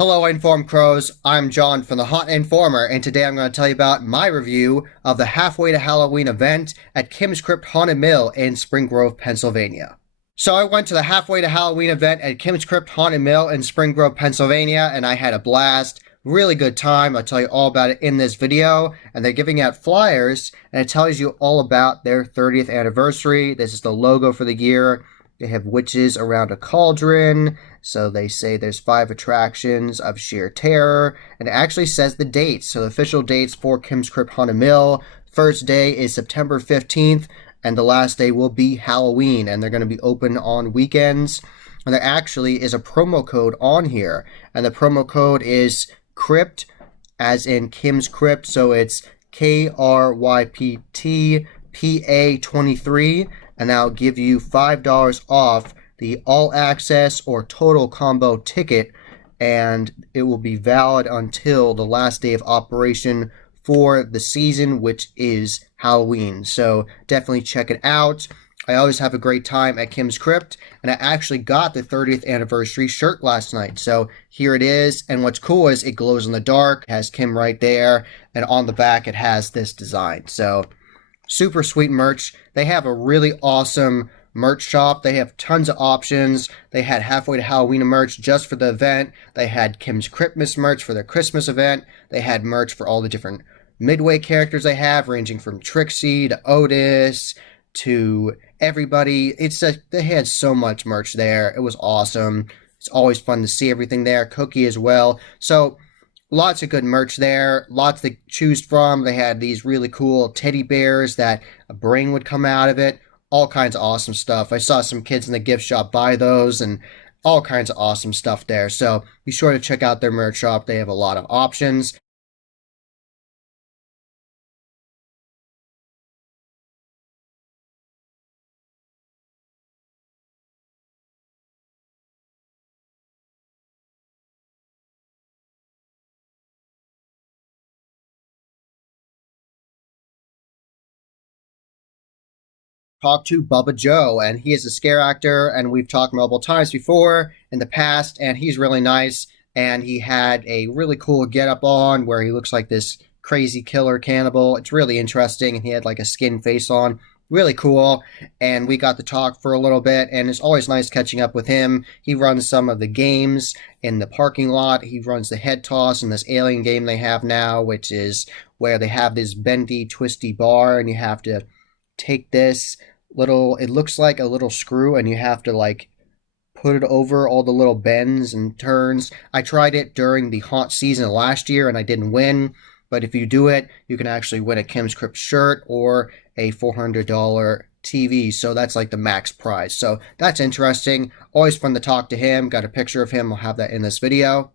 Hello, Informed Crows. I'm John from the Haunt Informer, and today I'm going to tell you about my review of the Halfway to Halloween event at Kim's Krypt Haunted Mill in Spring Grove, Pennsylvania. So I went to the Halfway to Halloween event at Kim's Krypt Haunted Mill in Spring Grove, Pennsylvania, and I had a blast. Really good time. I'll tell you all about it in this video. And they're giving out flyers, and it tells you all about their 30th anniversary. This is the logo for the year. They have witches around a cauldron. So they say there's 5 attractions of sheer terror. And it actually says the dates. So the official dates for Kim's Krypt Haunted Mill. First day is September 15th. And the last day will be Halloween. And they're going to be open on weekends. And there actually is a promo code on here. And the promo code is Krypt, as in Kim's Krypt. So it's KRYPTPA23. And that'll give you $5 off the all-access or total combo ticket, and it will be valid until the last day of operation for the season, which is Halloween. So definitely check it out. I always have a great time at Kim's Krypt, and I actually got the 30th anniversary shirt last night. So here it is, and what's cool is it glows in the dark, it has Kim right there, and on the back it has this design. So super sweet merch. They have a really awesome merch shop. They have tons of options. They had Halfway to Halloween merch just for the event. They had Kim's Kryptmas merch for their Christmas event. They had merch for all the different Midway characters they have, ranging from Trixie to Otis to everybody. They had so much merch there. It was awesome. It's always fun to see everything there. Cookie as well. So lots of good merch there, lots to choose from. They had these really cool teddy bears that a brain would come out of it. All kinds of awesome stuff. I saw some kids in the gift shop buy those and all kinds of awesome stuff there. So be sure to check out their merch shop. They have a lot of options. Talk to Bubba Joe, and he is a scare actor, and we've talked multiple times before in the past, and he's really nice, and he had a really cool getup on where he looks like this crazy killer cannibal. It's really interesting, and he had like a skin face on. Really cool, and we got to talk for a little bit, and it's always nice catching up with him. He runs some of the games in the parking lot. He runs the head toss in this alien game they have now, which is where they have this bendy, twisty bar, and you have to take this it looks like a little screw, and you have to like put it over all the little bends and turns. I tried it during the haunt season last year and I didn't win, but if you do it, you can actually win a Kim's Krypt shirt or a $400 TV, so that's like the max prize. So that's interesting. Always fun to talk to him. Got a picture of him. I'll have that in this video.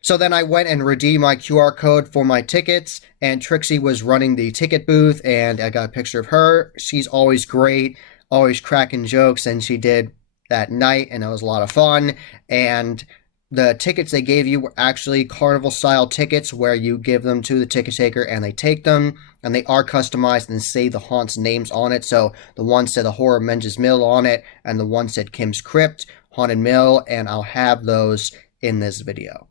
So then I went and redeemed my QR code for my tickets, and Trixie was running the ticket booth, and I got a picture of her. She's always great, always cracking jokes, and she did that night, and it was a lot of fun. And the tickets they gave you were actually carnival-style tickets where you give them to the ticket taker, and they take them, and they are customized and say the haunt's names on it. So the one said the Horror Menges Mill on it, and the one said Kim's Krypt, Haunted Mill, and I'll have those in this video.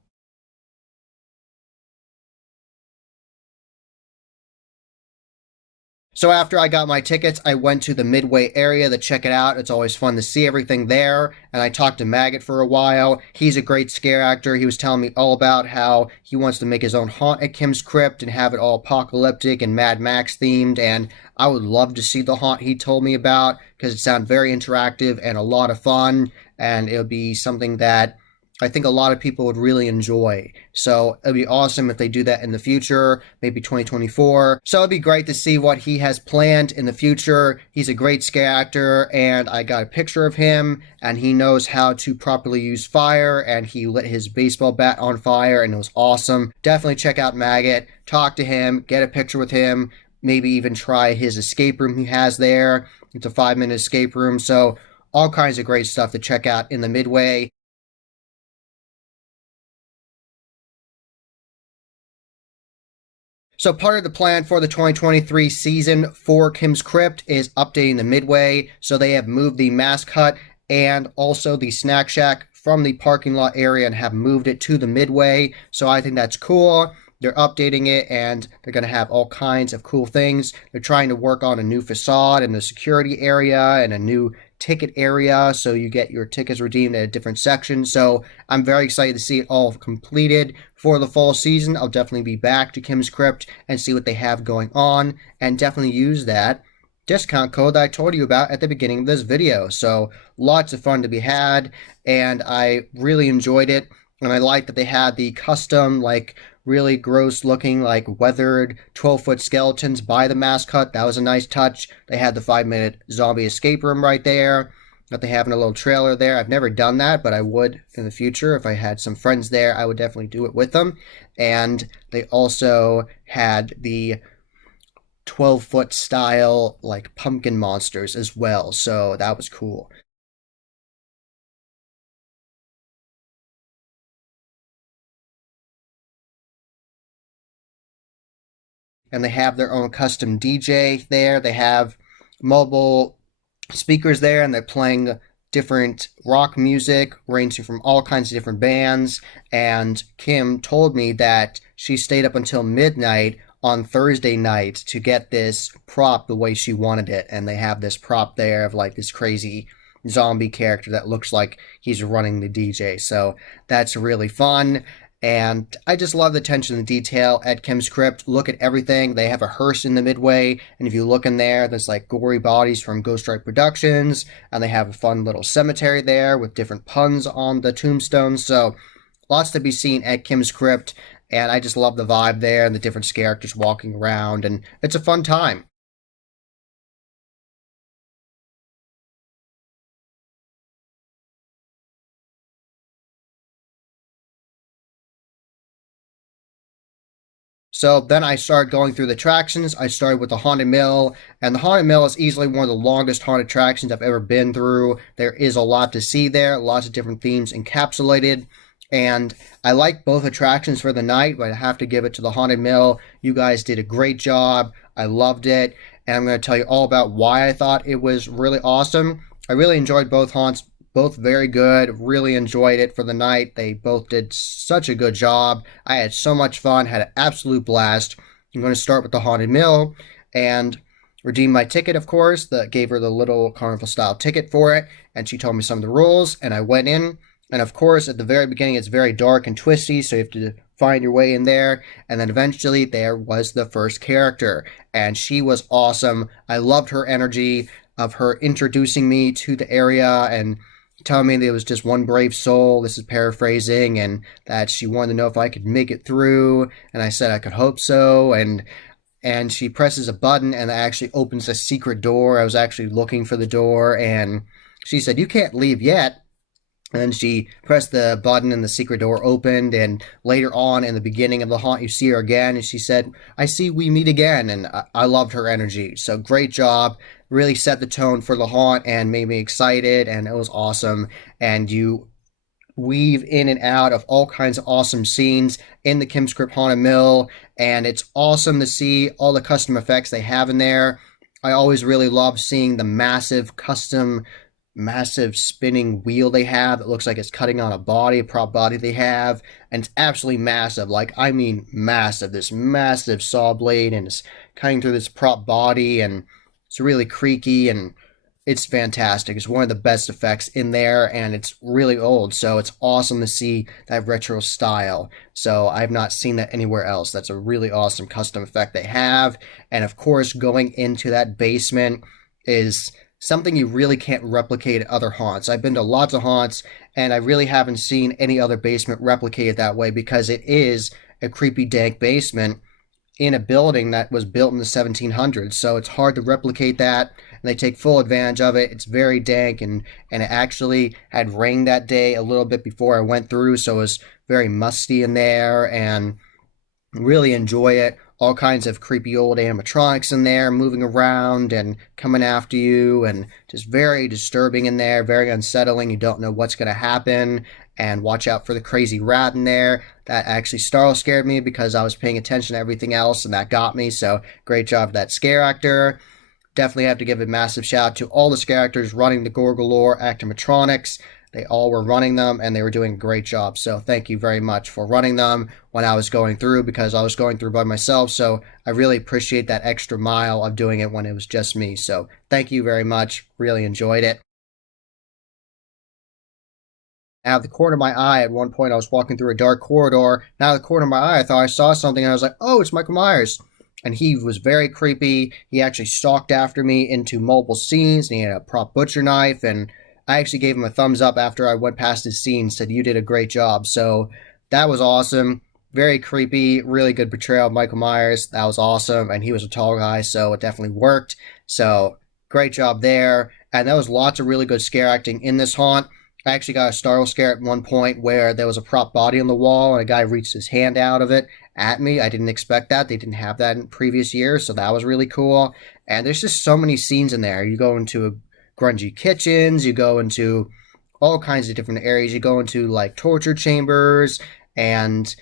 So after I got my tickets, I went to the Midway area to check it out. It's always fun to see everything there. And I talked to Maggot for a while. He's a great scare actor. He was telling me all about how he wants to make his own haunt at Kim's Krypt and have it all apocalyptic and Mad Max themed. And I would love to see the haunt he told me about because it sounded very interactive and a lot of fun. And it would be something that I think a lot of people would really enjoy. So it'd be awesome if they do that in the future, maybe 2024. So it'd be great to see what he has planned in the future. He's a great scare actor, and I got a picture of him, and he knows how to properly use fire, and he lit his baseball bat on fire, and it was awesome. Definitely check out Maggot, talk to him, get a picture with him, maybe even try his escape room he has there. It's a 5-minute escape room, so all kinds of great stuff to check out in the Midway. So part of the plan for the 2023 season for Kim's Krypt is updating the Midway. So they have moved the Mask Hut and also the Snack Shack from the parking lot area and have moved it to the midway. So I think that's cool. They're updating it and they're going to have all kinds of cool things. They're trying to work on a new facade in the security area and a new ticket area, so you get your tickets redeemed at a different section. So I'm very excited to see it all completed for the fall season. I'll definitely be back to Kim's Krypt and see what they have going on, and definitely use that discount code that I told you about at the beginning of this video. So lots of fun to be had, and I really enjoyed it. And I like that they had the custom, like, really gross looking, like, weathered 12-foot skeletons by the mascot. That was a nice touch. They had the 5-minute zombie escape room right there that they have in a little trailer there. I've never done that, but I would in the future. If I had some friends there, I would definitely do it with them. And they also had the 12-foot style, like, pumpkin monsters as well. So that was cool. And they have their own custom DJ there. They have mobile speakers there, and they're playing different rock music ranging from all kinds of different bands. And Kim told me that she stayed up until midnight on Thursday night to get this prop the way she wanted it. And they have this prop there of, like, this crazy zombie character that looks like he's running the DJ. So that's really fun. And I just love the attention to detail at Kim's Krypt. Look at everything. They have a hearse in the midway, and if you look in there, there's like gory bodies from Ghost Strike Productions, and they have a fun little cemetery there with different puns on the tombstones. So lots to be seen at Kim's Krypt, and I just love the vibe there and the different characters walking around, and it's a fun time. So then I started going through the attractions. I started with the Haunted Mill, and the Haunted Mill is easily one of the longest haunted attractions I've ever been through. There is a lot to see there, lots of different themes encapsulated, and I like both attractions for the night, but I have to give it to the Haunted Mill. You guys did a great job. I loved it, and I'm going to tell you all about why I thought it was really awesome. I really enjoyed both haunts, both very good. Really enjoyed it for the night. They both did such a good job. I had so much fun, had an absolute blast. I'm going to start with the Haunted Mill and redeem my ticket, of course. That gave her the little carnival style ticket for it, and she told me some of the rules, and I went in. And of course, at the very beginning, it's very dark and twisty, so you have to find your way in there. And then eventually, there was the first character, and she was awesome. I loved her energy of her introducing me to the area and telling me there was just one brave soul. This is paraphrasing, and that she wanted to know if I could make it through. And I said I could hope so. And she presses a button, and it actually opens a secret door. I was actually looking for the door, and she said, "You can't leave yet." And then she pressed the button and the secret door opened, and later on in the beginning of the haunt you see her again, and she said, "I see we meet again," and I loved her energy. So great job. Really set the tone for the haunt and made me excited, and it was awesome. And you weave in and out of all kinds of awesome scenes in the Kim's Krypt Haunted Mill, and it's awesome to see all the custom effects they have in there. I always really love seeing the massive spinning wheel they have. It looks like it's cutting on a prop body they have, and it's absolutely massive. Like, I mean massive. This massive saw blade, and it's cutting through this prop body, and it's really creaky, and it's fantastic. It's one of the best effects in there, and it's really old, so it's awesome to see that retro style. So I've not seen that anywhere else. That's a really awesome custom effect they have. And of course, going into that basement is something you really can't replicate at other haunts. I've been to lots of haunts, and I really haven't seen any other basement replicated that way, because it is a creepy, dank basement in a building that was built in the 1700s. So it's hard to replicate that, and they take full advantage of it. It's very dank, and it actually had rained that day a little bit before I went through, so it was very musty in there, and really enjoy it. All kinds of creepy old animatronics in there moving around and coming after you, and just very disturbing in there, very unsettling. You don't know what's going to happen, and watch out for the crazy rat in there. That actually scared me because I was paying attention to everything else, and that got me. So great job, that scare actor. Definitely have to give a massive shout out to all the scare actors running the Gore Galore animatronics. They all were running them and they were doing a great job. So thank you very much for running them when I was going through, because I was going through by myself. So I really appreciate that extra mile of doing it when it was just me. So thank you very much. Really enjoyed it. Out of the corner of my eye, at one point, I was walking through a dark corridor. And out of the corner of my eye, I thought I saw something, and I was like, "Oh, it's Michael Myers." And he was very creepy. He actually stalked after me into multiple scenes, and he had a prop butcher knife. And I actually gave him a thumbs up after I went past his scene. Said, "You did a great job." So that was awesome. Very creepy. Really good portrayal of Michael Myers. That was awesome. And he was a tall guy, so it definitely worked. So great job there. And there was lots of really good scare acting in this haunt. I actually got a startle scare at one point where there was a prop body on the wall and a guy reached his hand out of it at me. I didn't expect that. They didn't have that in previous years, so that was really cool. And there's just so many scenes in there. You go into grungy kitchens, you go into all kinds of different areas. You go into like torture chambers, and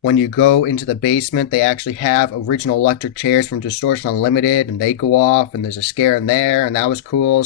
when you go into the basement, they actually have original electric chairs from Distortion Unlimited, and they go off, and there's a scare in there, and that was cool.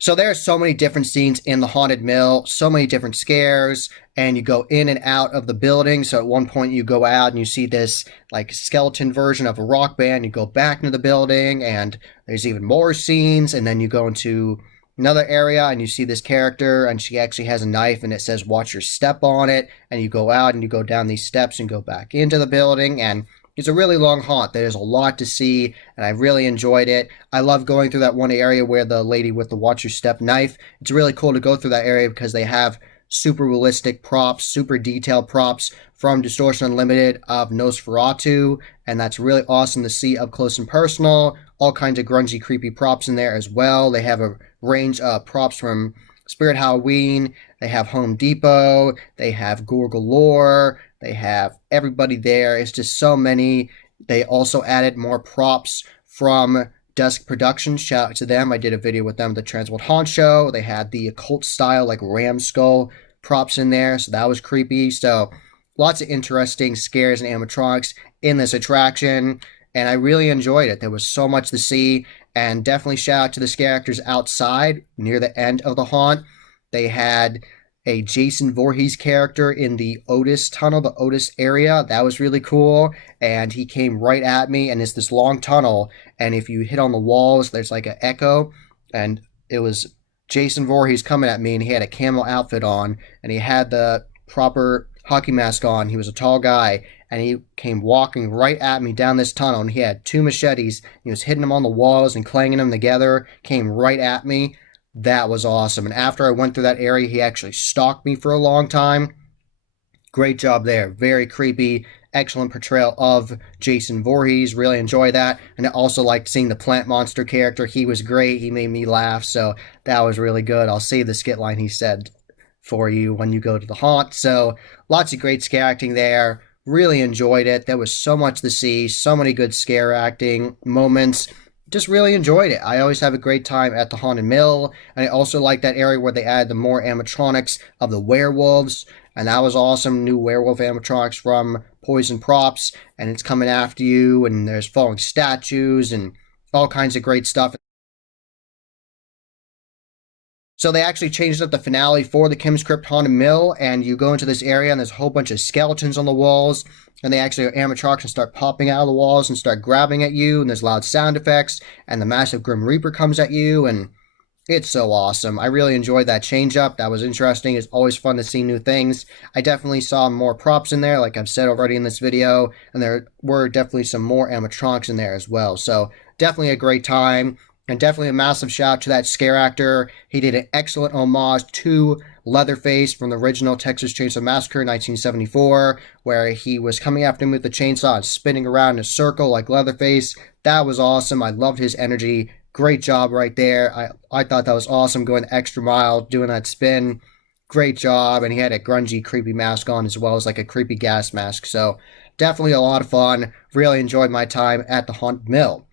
So there are so many different scenes in the Haunted Mill, so many different scares, and you go in and out of the building. So at one point you go out and you see this like skeleton version of a rock band. You go back into the building and there's even more scenes, and then you go into another area and you see this character and she actually has a knife and it says "watch your step" on it, and you go out and you go down these steps and go back into the building, and it's a really long haunt. There's a lot to see, and I really enjoyed it. I love going through that one area where the lady with the watch your step knife. It's really cool to go through that area because they have super realistic props, super detailed props from Distortion Unlimited of Nosferatu, and that's really awesome to see up close and personal. All kinds of grungy, creepy props in there as well. They have a range of props from Spirit Halloween. They have Home Depot. They have Gore Galore. They have everybody there. It's just so many. They also added more props from Dusk Productions. Shout out to them. I did a video with them, the Transworld Haunt Show. They had the occult style, like ram skull props in there, so that was creepy. So lots of interesting scares and animatronics in this attraction, and I really enjoyed it. There was so much to see, and definitely shout out to the scare actors outside near the end of the haunt. They had a Jason Voorhees character in the Otis tunnel, the Otis area. That was really cool. And he came right at me, and it's this long tunnel. And if you hit on the walls, there's like an echo. And it was Jason Voorhees coming at me, and he had a camel outfit on, and he had the proper hockey mask on. He was a tall guy, and he came walking right at me down this tunnel, and he had two machetes. He was hitting them on the walls and clanging them together, came right at me. That was awesome. And after I went through that area, he actually stalked me for a long time. Great job there. Very creepy. Excellent portrayal of Jason Voorhees. Really enjoy that. And I also liked seeing the plant monster character. He was great. He made me laugh. So that was really good. I'll save the skit line he said for you when you go to the haunt. So lots of great scare acting there. Really enjoyed it. There was so much to see. So many good scare acting moments. Just really enjoyed it. I always have a great time at the Haunted Mill, and I also like that area where they added the more animatronics of the werewolves, and that was awesome. New werewolf animatronics from Poison Props, and it's coming after you, and there's falling statues and all kinds of great stuff. So they actually changed up the finale for the Kim's Krypt Haunted Mill, and you go into this area and there's a whole bunch of skeletons on the walls, and they actually are animatronics and start popping out of the walls and start grabbing at you, and there's loud sound effects, and the massive Grim Reaper comes at you, and it's so awesome. I really enjoyed that change up. That was interesting. It's always fun to see new things. I definitely saw more props in there, like I've said already in this video, and there were definitely some more animatronics in there as well. So definitely a great time. And definitely a massive shout out to that scare actor. He did an excellent homage to Leatherface from the original Texas Chainsaw Massacre in 1974, where he was coming after him with the chainsaw and spinning around in a circle like Leatherface. That was awesome. I loved his energy. Great job right there. I thought that was awesome, going the extra mile, doing that spin. Great job. And he had a grungy, creepy mask on as well as like a creepy gas mask. So definitely a lot of fun. Really enjoyed my time at the Haunted Mill.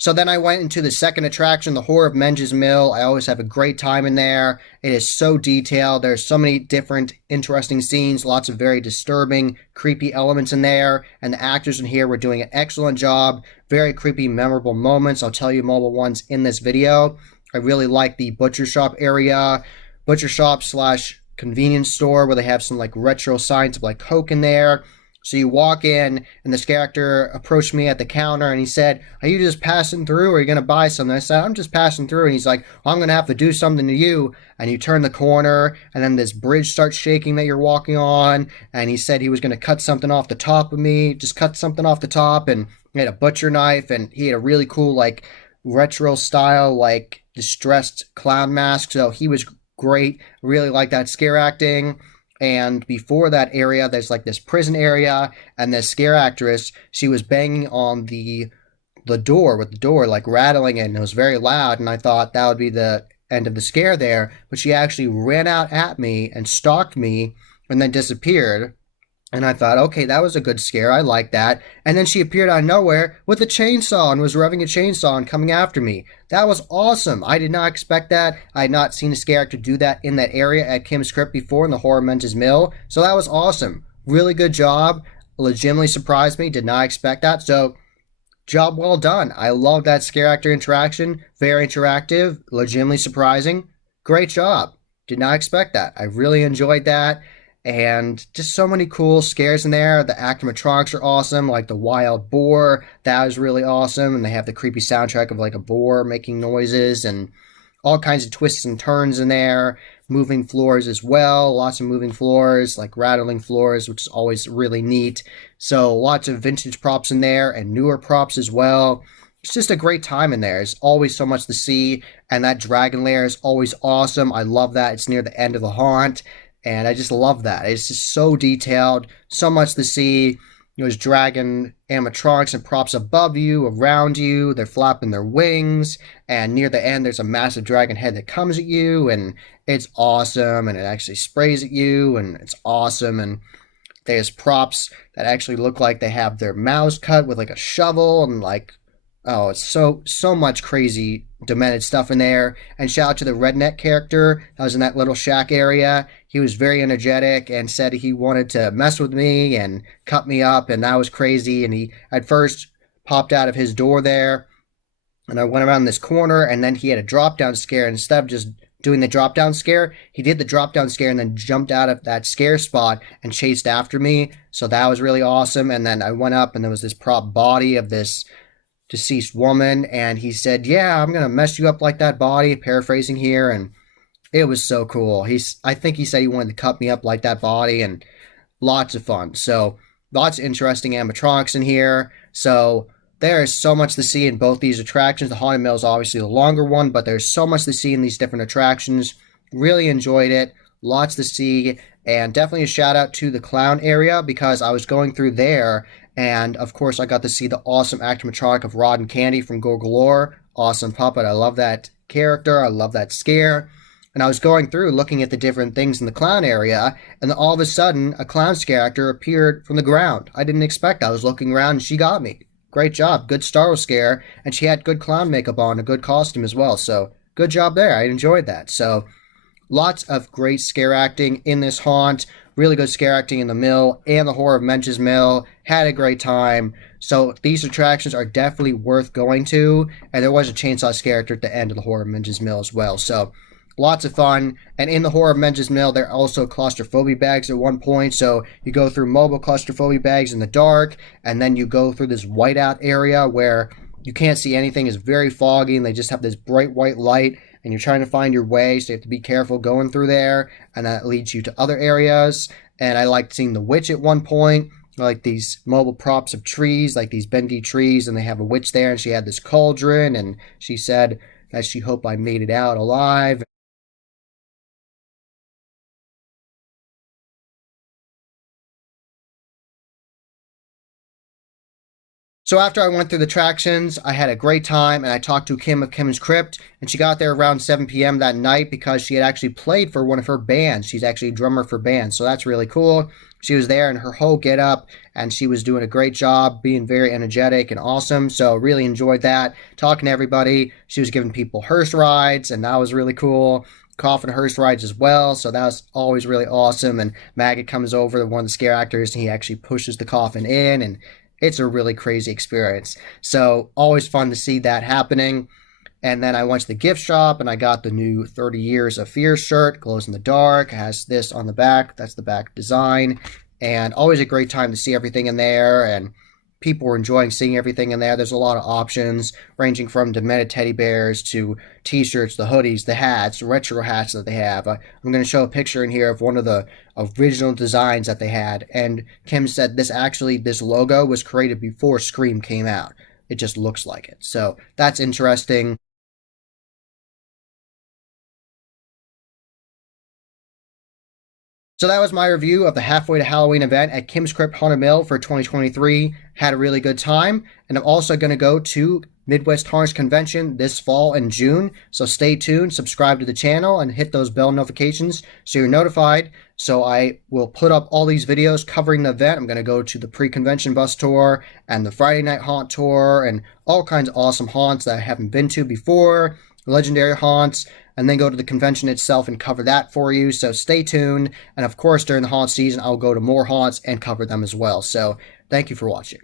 So then I went into the second attraction, the Horror of Menges Mill. I always have a great time in there. It is so detailed. There's so many different interesting scenes, lots of very disturbing, creepy elements in there. And the actors in here were doing an excellent job. Very creepy, memorable moments. I'll tell you more ones in this video. I really like the butcher shop area, butcher shop slash convenience store where they have some like retro signs of like Coke in there. So you walk in, and this character approached me at the counter, and he said, "Are you just passing through, or are you going to buy something?" I said, "I'm just passing through." And he's like, "Well, I'm going to have to do something to you." And you turn the corner, and then this bridge starts shaking that you're walking on. And he said he was going to cut something off the top of me, just cut something off the top. And he had a butcher knife, and he had a really cool, like, retro style, like, distressed clown mask. So he was great. Really like that scare acting. And before that area, there's like this prison area, and this scare actress, she was banging on the door with the door, like rattling it, and it was very loud. And I thought that would be the end of the scare there, but she actually ran out at me and stalked me, and then disappeared. And I thought, okay, that was a good scare. I like that. And then she appeared out of nowhere with a chainsaw and was revving a chainsaw and coming after me. That was awesome. I did not expect that. I had not seen a scare actor do that in that area at Kim's Krypt before in the Horror Menges Mill. So that was awesome. Really good job. Legitimately surprised me. Did not expect that. So job well done. I love that scare actor interaction. Very interactive. Legitimately surprising. Great job. Did not expect that. I really enjoyed that. And just so many cool scares in there. The animatronics are awesome, like the wild boar. That was really awesome. And they have the creepy soundtrack of like a boar making noises and all kinds of twists and turns in there. Moving floors as well. Lots of moving floors, like rattling floors, which is always really neat. So lots of vintage props in there and newer props as well. It's just a great time in there. There's always so much to see. And that dragon lair is always awesome. I love that. It's near the end of the haunt. And I just love that. It's just so detailed, so much to see. There's dragon animatronics and props above you, around you. They're flapping their wings. And near the end, there's a massive dragon head that comes at you. And it's awesome. And it actually sprays at you. And it's awesome. And there's props that actually look like they have their mouths cut with like a shovel. And like, oh, it's so much crazy, demented stuff in there. And shout out to the redneck character that was in that little shack area. He was very energetic and said he wanted to mess with me and cut me up, and that was crazy. And he at first popped out of his door there, and I went around this corner, and then he had a drop-down scare. And instead of just doing the drop-down scare, he did the drop-down scare and then jumped out of that scare spot and chased after me. So that was really awesome. And then I went up, and there was this prop body of this deceased woman, and he said, "Yeah, I'm gonna mess you up like that body," paraphrasing here. And it was so cool. I think he said he wanted to cut me up like that body, and lots of fun. So lots of interesting animatronics in here. So there is so much to see in both these attractions. The Haunted Mill is obviously the longer one, but there's so much to see in these different attractions. Really enjoyed it. Lots to see. And definitely a shout out to the clown area, because I was going through there, and of course I got to see the awesome animatronic of Rod and Candy from Go Galore. Awesome puppet. I love that character. I love that scare. And I was going through looking at the different things in the clown area, and then all of a sudden a clown scare actor appeared from the ground. I didn't expect that. I was looking around and she got me. Great job. Good Star Wars scare. And she had good clown makeup on, a good costume as well. So good job there. I enjoyed that. So lots of great scare acting in this haunt. Really good scare acting in the mill and the Horror of Menges Mill. Had a great time. So these attractions are definitely worth going to. And there was a chainsaw scare actor at the end of the Horror of Menges Mill as well. So lots of fun. And in the Horror of Menges Mill, there are also claustrophobia bags at one point. So you go through mobile claustrophobia bags in the dark, and then you go through this whiteout area where you can't see anything. It's very foggy, and they just have this bright white light, and you're trying to find your way, so you have to be careful going through there, and that leads you to other areas. And I liked seeing the witch at one point. Like these mobile props of trees, like these bendy trees, and they have a witch there, and she had this cauldron, and she said that she hoped I made it out alive. So after I went through the attractions, I had a great time, and I talked to Kim of Kim's Krypt, and she got there around 7 p.m. that night because she had actually played for one of her bands. She's actually a drummer for bands, so that's really cool. she was there in her whole getup, and she was doing a great job, being very energetic and awesome. So really enjoyed that, talking to everybody. She was giving people hearse rides, and that was really cool. Coffin hearse rides as well, so that was always really awesome. And Maggot comes over, one of the scare actors, and he actually pushes the coffin in, and it's a really crazy experience. So always fun to see that happening. And then I went to the gift shop and I got the new 30 Years of Fear shirt, glows in the dark, has this on the back. That's the back design. And always a great time to see everything in there. And people were enjoying seeing everything in there. There's a lot of options, ranging from demented teddy bears to t-shirts, the hoodies, the hats, retro hats that they have. I'm going to show a picture in here of one of the original designs that they had. And Kim said this logo was created before Scream came out. It just looks like it. So that's interesting. So that was my review of the Halfway to Halloween event at Kim's Krypt Haunted Mill for 2023. Had a really good time, and I'm also going to go to Midwest Haunters Convention this fall in June. So stay tuned, subscribe to the channel, and hit those bell notifications so you're notified. So I will put up all these videos covering the event. I'm going to go to the pre-convention bus tour and the Friday night haunt tour and all kinds of awesome haunts that I haven't been to before, legendary haunts, and then go to the convention itself and cover that for you. So stay tuned. And of course, during the haunt season, I'll go to more haunts and cover them as well. So thank you for watching.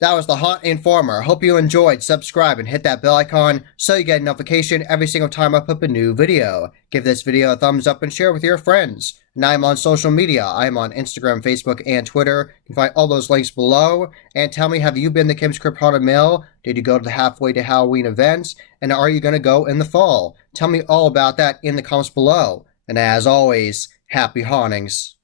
That was the Haunt Informer. Hope you enjoyed. Subscribe and hit that bell icon so you get a notification every single time I put up a new video. Give this video a thumbs up and share with your friends. And I'm on social media. I'm on Instagram, Facebook, and Twitter. You can find all those links below. And tell me, have you been to Kim's Krypt Haunted Mill? Did you go to the Halfway to Halloween events? And are you going to go in the fall? Tell me all about that in the comments below. And as always, happy hauntings.